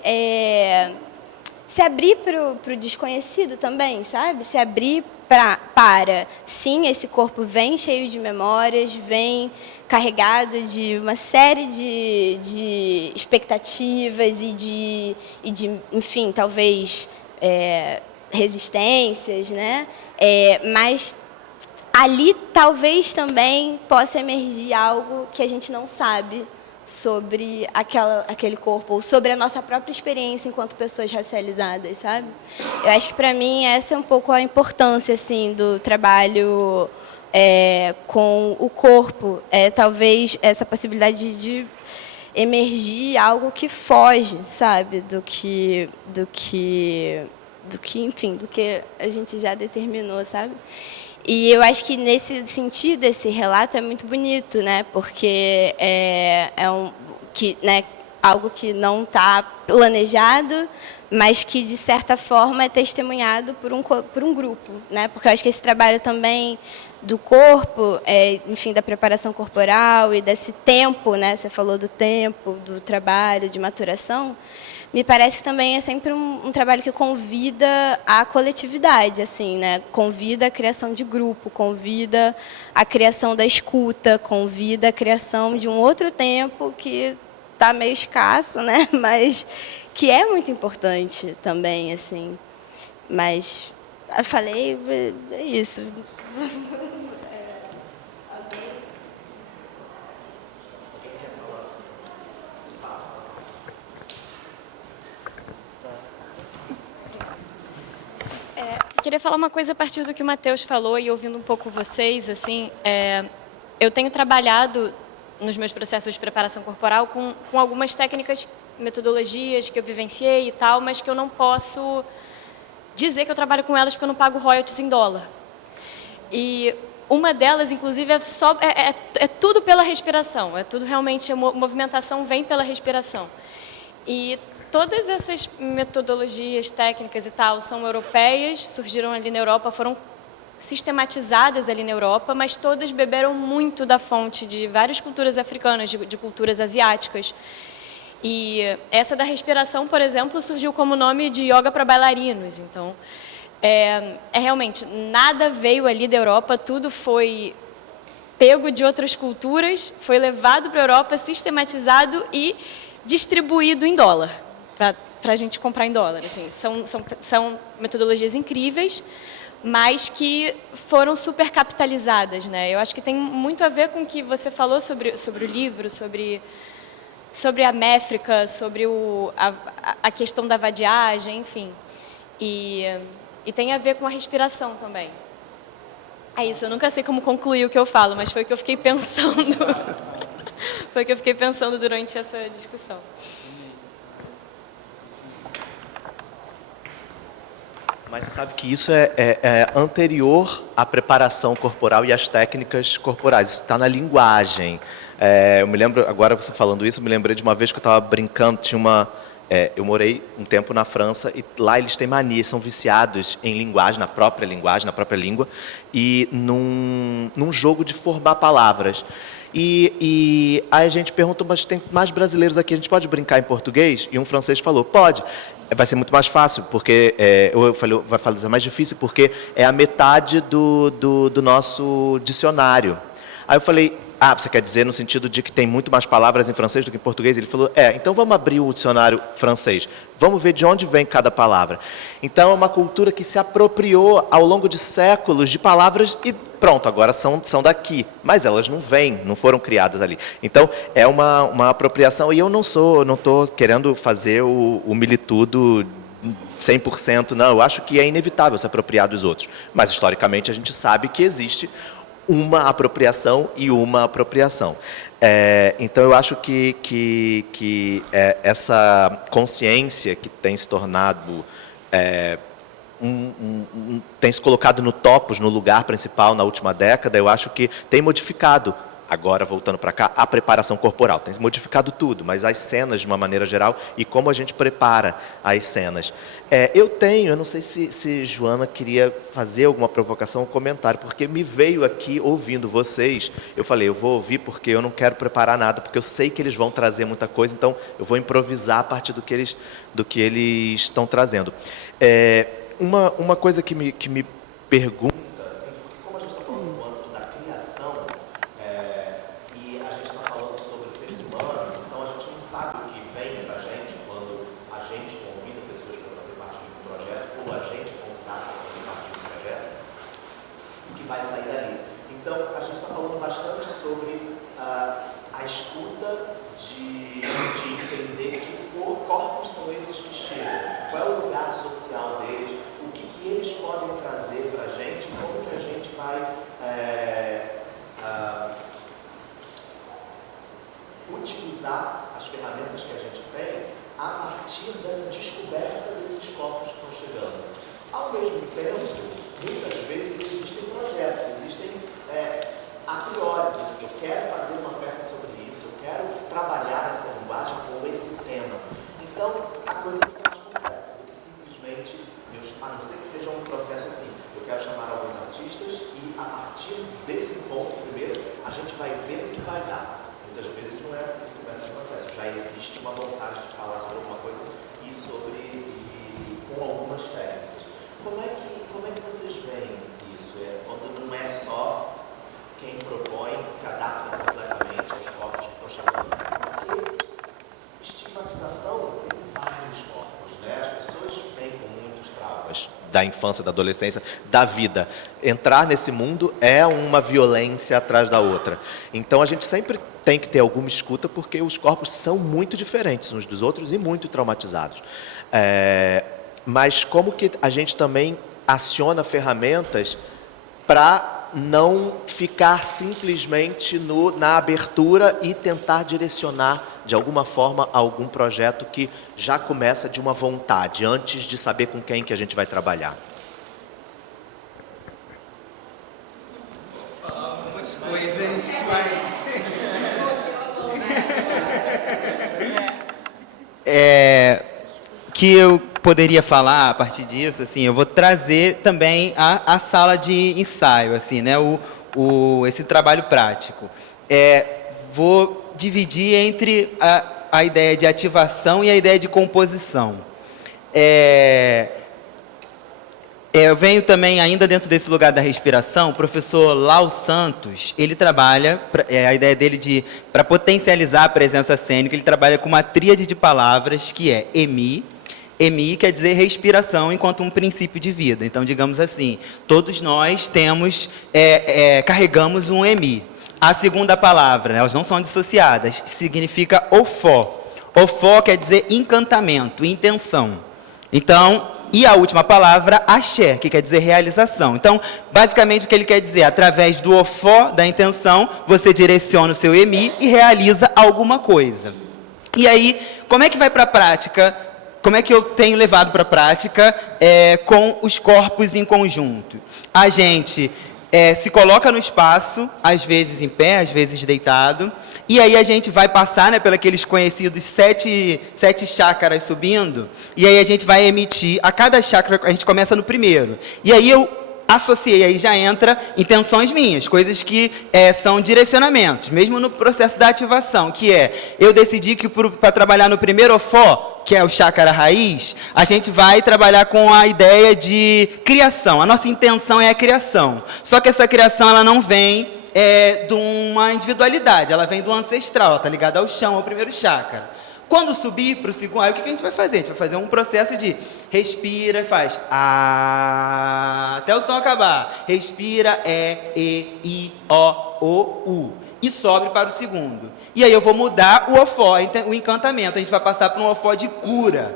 se abrir para o desconhecido também, sabe? Se abrir sim, esse corpo vem cheio de memórias, vem carregado de uma série de expectativas e de, enfim, talvez resistências, né? Mas ali talvez também possa emergir algo que a gente não sabe sobre aquele corpo, ou sobre a nossa própria experiência enquanto pessoas racializadas, sabe? Eu acho que, para mim, essa é um pouco a importância assim, do trabalho com o corpo. Talvez essa possibilidade de emergir algo que foge, sabe? Do que, enfim, do que a gente já determinou, sabe? E eu acho que, nesse sentido, esse relato é muito bonito, né? Porque algo que não está planejado, mas que, de certa forma, é testemunhado por um grupo, né? Porque eu acho que esse trabalho também do corpo, enfim, da preparação corporal e desse tempo, né? Você falou do tempo, do trabalho, de maturação. Me parece que também é sempre um trabalho que convida a coletividade, assim, né? Convida a criação de grupo, convida a criação da escuta, convida a criação de um outro tempo que está meio escasso, né? Mas que é muito importante também, assim. Mas eu falei, é isso. Queria falar uma coisa a partir do que o Matheus falou e ouvindo um pouco vocês, assim, eu tenho trabalhado nos meus processos de preparação corporal com algumas técnicas, metodologias que eu vivenciei e tal, mas que eu não posso dizer que eu trabalho com elas porque eu não pago royalties em dólar. E uma delas, inclusive, é tudo pela respiração, é tudo realmente, a movimentação vem pela respiração. E todas essas metodologias, técnicas e tal, são europeias, surgiram ali na Europa, foram sistematizadas ali na Europa, mas todas beberam muito da fonte de várias culturas africanas, de culturas asiáticas. E essa da respiração, por exemplo, surgiu como nome de yoga para bailarinos. Então, realmente, nada veio ali da Europa, tudo foi pego de outras culturas, foi levado para a Europa, sistematizado e distribuído em dólar, para a gente comprar em dólar. Assim, são metodologias incríveis, mas que foram super capitalizadas, né? Eu acho que tem muito a ver com o que você falou sobre o livro, sobre a métrica, sobre a questão da vadiagem, enfim. E tem a ver com a respiração também. É isso, eu nunca sei como concluir o que eu falo, mas foi o que eu fiquei pensando. Foi o que eu fiquei pensando durante essa discussão. Mas você sabe que isso é anterior à preparação corporal e às técnicas corporais. Isso está na linguagem. Eu me lembro, agora você falando isso, eu me lembrei de uma vez que eu estava brincando, eu morei um tempo na França e lá eles têm mania, são viciados em linguagem, na própria língua, e num jogo de formar palavras. E aí a gente pergunta, mas tem mais brasileiros aqui, a gente pode brincar em português? E um francês falou, pode. Vai ser muito mais fácil, porque eu falei, vai ser mais difícil, porque é a metade do nosso dicionário. Aí eu falei, você quer dizer no sentido de que tem muito mais palavras em francês do que em português? Ele falou, então vamos abrir o dicionário francês, vamos ver de onde vem cada palavra. Então é uma cultura que se apropriou ao longo de séculos de palavras e pronto, agora são daqui, mas elas não foram criadas ali. Então é uma apropriação, e eu não estou querendo fazer o militudo 100%, não, eu acho que é inevitável se apropriar dos outros, mas historicamente a gente sabe que existe uma apropriação e uma apropriação. Então, eu acho que essa consciência que tem se tornado, tem se colocado no topos, no lugar principal na última década, eu acho que tem modificado, agora voltando para cá, a preparação corporal. Tem modificado tudo, mas as cenas de uma maneira geral e como a gente prepara as cenas. Eu não sei se Joana queria fazer alguma provocação ou comentário, porque me veio aqui ouvindo vocês, eu falei, eu vou ouvir porque eu não quero preparar nada, porque eu sei que eles vão trazer muita coisa, então eu vou improvisar a partir do que eles estão trazendo. Uma coisa que me pergunta, assim, porque como a gente está falando no âmbito da criação, e a gente está falando sobre seres humanos, então a gente não sabe o que vem para a gente quando a gente convida pessoas para fazer parte de um projeto, ou a gente é convidado para fazer parte de um projeto, o que vai sair dali. Então, a gente está falando bastante sobre a escuta de entender que corpos são esses que chegam, qual é o lugar social deles, o que eles podem trazer para a gente, como que a gente vai utilizar as ferramentas que a gente tem a partir dessa descoberta desses corpos que estão chegando. Ao mesmo tempo, muitas vezes existem projetos, existem a priori, assim, eu quero fazer uma peça sobre isso, eu quero trabalhar essa linguagem com esse tema. Então, a coisa fica mais complexa do que simplesmente, a não ser que seja um processo assim, eu quero chamar alguns artistas e a partir desse ponto, primeiro, a gente vai ver o que vai dar. Muitas vezes não é assim que começa o processo, já existe uma vontade de falar sobre alguma coisa e com algumas técnicas. Como é que vocês veem isso? Quando não é só quem propõe se adapta completamente aos corpos que estão chegando. Porque estigmatização tem vários corpos, né? As pessoas vêm com muitos traumas da infância, da adolescência, da vida. Entrar nesse mundo é uma violência atrás da outra. Então a gente sempre tem que ter alguma escuta, porque os corpos são muito diferentes uns dos outros e muito traumatizados. Mas como que a gente também aciona ferramentas para não ficar simplesmente na abertura e tentar direcionar de alguma forma algum projeto que já começa de uma vontade, antes de saber com quem que a gente vai trabalhar? Posso falar algumas coisas, mas... que eu poderia falar a partir disso, assim, eu vou trazer também a sala de ensaio, assim, né, esse trabalho prático. Vou dividir entre a ideia de ativação e a ideia de composição. Eu venho também, ainda dentro desse lugar da respiração, o professor Lau Santos, ele trabalha, a ideia dele para potencializar a presença cênica, ele trabalha com uma tríade de palavras que é EMI. EMI quer dizer respiração enquanto um princípio de vida. Então, digamos assim, todos nós carregamos um EMI. A segunda palavra, elas não são dissociadas, significa ofó. Ofó quer dizer encantamento, intenção. Então, e a última palavra, axé, que quer dizer realização. Então, basicamente o que ele quer dizer, através do ofó, da intenção, você direciona o seu EMI e realiza alguma coisa. E aí, como é que vai para a prática? Como é que eu tenho levado para a prática com os corpos em conjunto? A gente se coloca no espaço, às vezes em pé, às vezes deitado, e aí a gente vai passar, né, pelos conhecidos sete chakras subindo, e aí a gente vai emitir, a cada chakra a gente começa no primeiro. E aí eu associei, aí já entra intenções minhas, coisas que são direcionamentos, mesmo no processo da ativação, que eu decidi que para trabalhar no primeiro ofó, que é o chácara raiz, a gente vai trabalhar com a ideia de criação. A nossa intenção é a criação. Só que essa criação ela não vem de uma individualidade, ela vem do ancestral, ela está ligada ao chão, ao primeiro chácara. Quando subir para o segundo, aí o que a gente vai fazer? A gente vai fazer um processo de respira, faz até o som acabar. Respira, E, I, O, U. E sobe para o segundo. E aí eu vou mudar o ofó, o encantamento. A gente vai passar para um ofó de cura.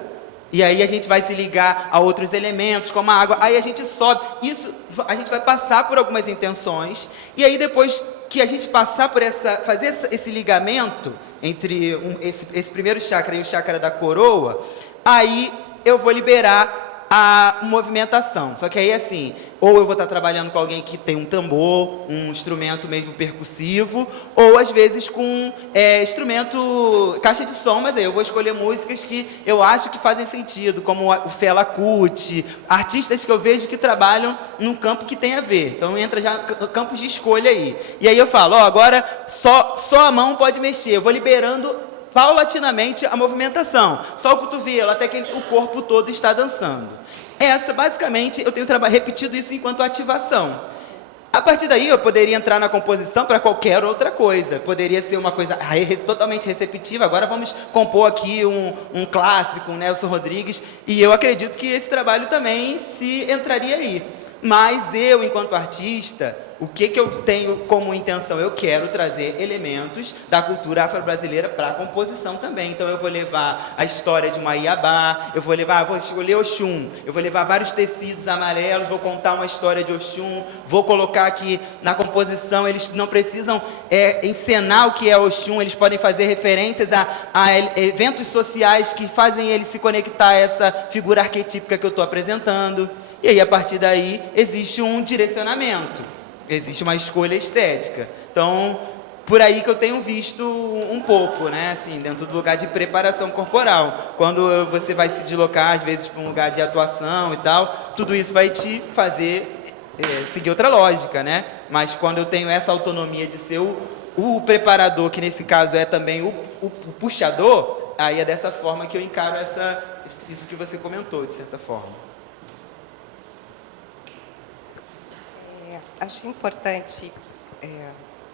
E aí a gente vai se ligar a outros elementos, como a água. Aí a gente sobe. Isso, a gente vai passar por algumas intenções. E aí depois que a gente passar por fazer esse ligamento entre esse primeiro chakra e o chakra da coroa, aí eu vou liberar a movimentação. Só que aí assim, ou eu vou estar trabalhando com alguém que tem um tambor, um instrumento mesmo percussivo, ou às vezes com instrumento, caixa de som, mas aí eu vou escolher músicas que eu acho que fazem sentido, como o Fela Kuti, artistas que eu vejo que trabalham num campo que tem a ver. Então entra já campos de escolha aí. E aí eu falo, agora só a mão pode mexer, eu vou liberando paulatinamente a movimentação, só o cotovelo, até que o corpo todo está dançando. Basicamente, eu tenho repetido isso enquanto ativação. A partir daí, eu poderia entrar na composição para qualquer outra coisa. Poderia ser uma coisa totalmente receptiva. Agora vamos compor aqui um clássico, Nelson Rodrigues, e eu acredito que esse trabalho também se entraria aí. Mas eu, enquanto artista, o que eu tenho como intenção? Eu quero trazer elementos da cultura afro-brasileira para a composição também. Então eu vou levar a história de uma Iabá, vou escolher Oxum, eu vou levar vários tecidos amarelos, vou contar uma história de Oxum, vou colocar aqui na composição, eles não precisam encenar o que é Oxum, eles podem fazer referências a eventos sociais que fazem eles se conectar a essa figura arquetípica que eu estou apresentando. E aí, a partir daí, existe um direcionamento, existe uma escolha estética. Então, por aí que eu tenho visto um pouco, né, assim, dentro do lugar de preparação corporal. Quando você vai se deslocar, às vezes, para um lugar de atuação e tal, tudo isso vai te fazer seguir outra lógica, né? Mas quando eu tenho essa autonomia de ser o preparador, que nesse caso é também o puxador, aí é dessa forma que eu encaro isso que você comentou, de certa forma. Acho importante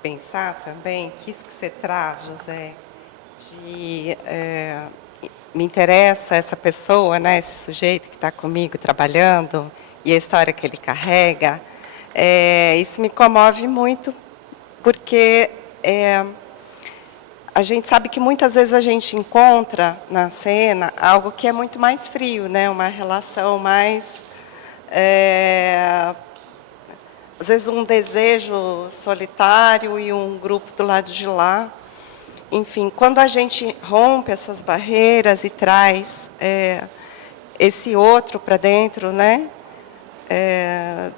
pensar também que isso que você traz, José, me interessa essa pessoa, né, esse sujeito que está comigo trabalhando e a história que ele carrega, isso me comove muito, porque a gente sabe que muitas vezes a gente encontra na cena algo que é muito mais frio, né, uma relação mais... às vezes um desejo solitário e um grupo do lado de lá. Enfim, quando a gente rompe essas barreiras e traz esse outro para dentro, né,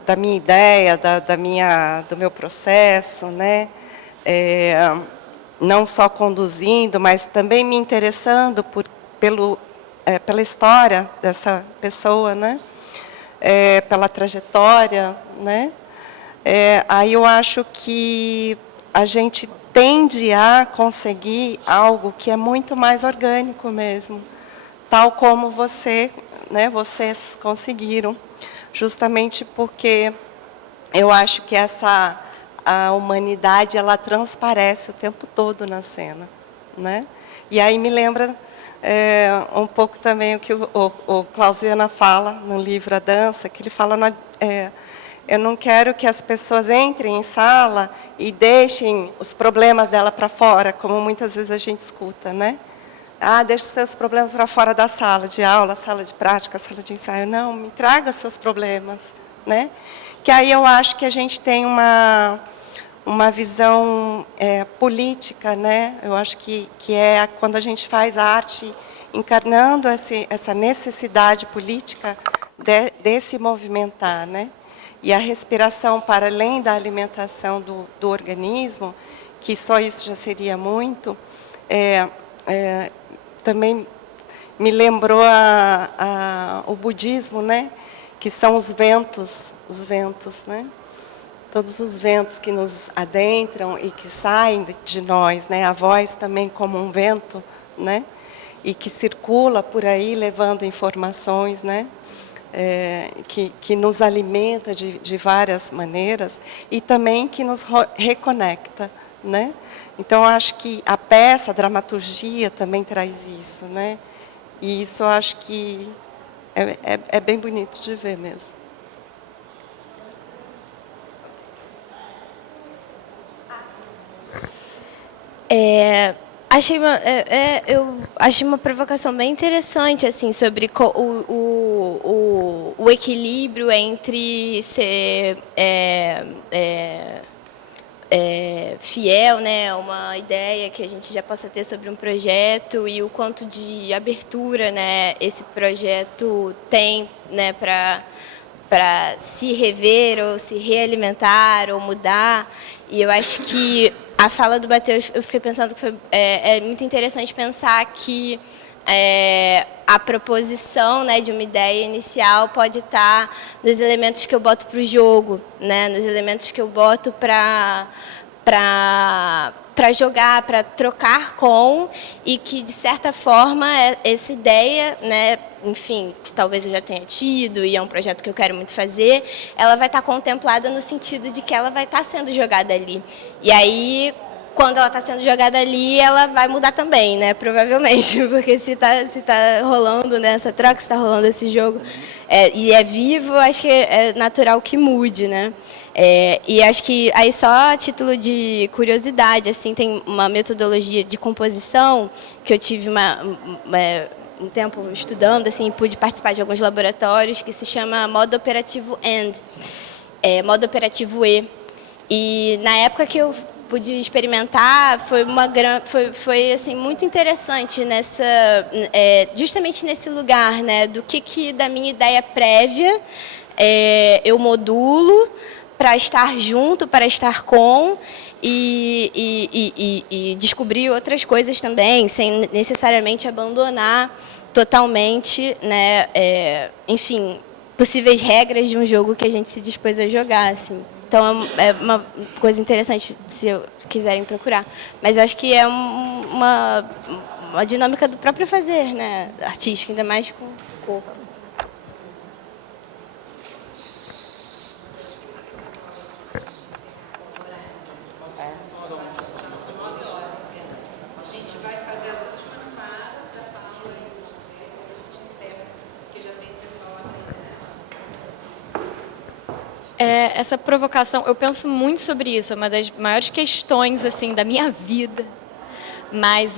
da minha ideia, do meu processo, né, não só conduzindo, mas também me interessando pela história dessa pessoa, né, pela trajetória, né, aí eu acho que a gente tende a conseguir algo que é muito mais orgânico mesmo, tal como vocês conseguiram, justamente porque eu acho que a humanidade ela transparece o tempo todo na cena, né? E aí me lembra um pouco também o que o Clausiana fala no livro A Dança, que ele fala eu não quero que as pessoas entrem em sala e deixem os problemas dela para fora, como muitas vezes a gente escuta, né? Deixe os seus problemas para fora da sala de aula, sala de prática, sala de ensaio. Não, me traga os seus problemas, né? Que aí eu acho que a gente tem uma visão política, né? Eu acho que é quando a gente faz a arte encarnando essa necessidade política desse movimentar, né? E a respiração, para além da alimentação do organismo, que só isso já seria muito, também me lembrou o budismo, né? Que são os ventos os ventos, né? Todos os ventos que nos adentram e que saem de nós, né? A voz também como um vento, né? E que circula por aí levando informações, né? Que nos alimenta de várias maneiras e também que nos reconecta, né? Então, eu acho que a peça, a dramaturgia também traz isso, né? E isso eu acho que é bem bonito de ver mesmo. Eu achei uma provocação bem interessante assim sobre o equilíbrio entre ser fiel, né, uma ideia que a gente já possa ter sobre um projeto e o quanto de abertura, né, esse projeto tem, né, para se rever ou se realimentar ou mudar. E eu acho que a fala do Matheus, eu fiquei pensando que é muito interessante pensar que a proposição, né, de uma ideia inicial pode estar nos elementos que eu boto para o jogo, né, nos elementos que eu boto para jogar, para trocar com, e que, de certa forma, essa ideia, né, enfim, que talvez eu já tenha tido e é um projeto que eu quero muito fazer, ela vai estar contemplada no sentido de que ela vai estar sendo jogada ali. E aí, quando ela está sendo jogada ali, ela vai mudar também, né? Provavelmente, porque se tá rolando, né, essa troca, se está rolando esse jogo e é vivo, acho que é natural que mude, né? E acho que aí só a título de curiosidade, assim, tem uma metodologia de composição que eu tive um tempo estudando, assim, pude participar de alguns laboratórios, que se chama modo operativo END, modo operativo E. E na época que eu pude experimentar, foi assim, muito interessante justamente nesse lugar, né, do que da minha ideia prévia eu modulo para estar junto, para estar com, e descobrir outras coisas também, sem necessariamente abandonar totalmente, né, enfim, possíveis regras de um jogo que a gente se dispôs a jogar, assim. Então, é uma coisa interessante, se quiserem procurar. Mas eu acho que é uma dinâmica do próprio fazer, né, artístico, ainda mais com o corpo. A gente vai fazer as últimas falas da Paula e do José, depois a gente encerra, porque já tem pessoal lá para Essa provocação, eu penso muito sobre isso, é uma das maiores questões assim da minha vida. Mas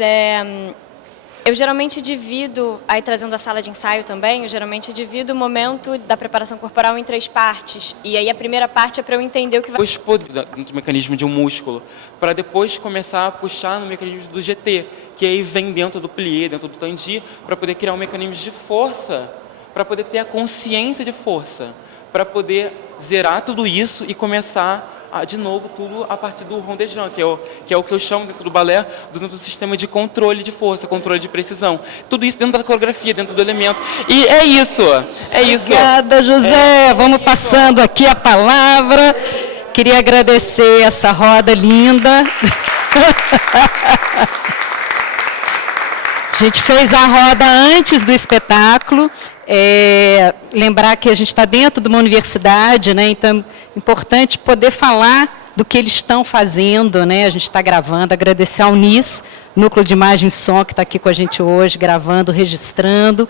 eu geralmente divido, aí trazendo a sala de ensaio também, eu geralmente divido o momento da preparação corporal em 3 partes. E aí a primeira parte é para eu entender o que vai... Expor dentro do mecanismo de um músculo, para depois começar a puxar no mecanismo do GT, que aí vem dentro do plié, dentro do tandi, para poder criar um mecanismo de força, para poder ter a consciência de força, para poder zerar tudo isso e começar de novo tudo a partir do rondejant, que é o que eu chamo dentro do balé, dentro do sistema de controle de força, controle de precisão. Tudo isso dentro da coreografia, dentro do elemento. E é isso, é isso. Obrigada, José. Vamos passando aqui a palavra. Queria agradecer essa roda linda. A gente fez a roda antes do espetáculo. Lembrar que a gente está dentro de uma universidade, né? Então é importante poder falar do que eles estão fazendo, né? A gente está gravando, agradecer ao NIS, Núcleo de Imagem e Som, que está aqui com a gente hoje, gravando, registrando.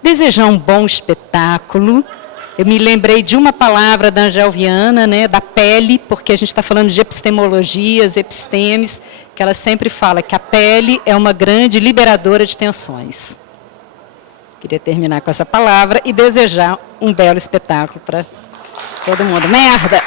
Desejar um bom espetáculo. Eu me lembrei de uma palavra da Angel Viana, né, da pele, porque a gente está falando de epistemologias, epistemes, que ela sempre fala que a pele é uma grande liberadora de tensões. Queria terminar com essa palavra e desejar um belo espetáculo para todo mundo. Merda!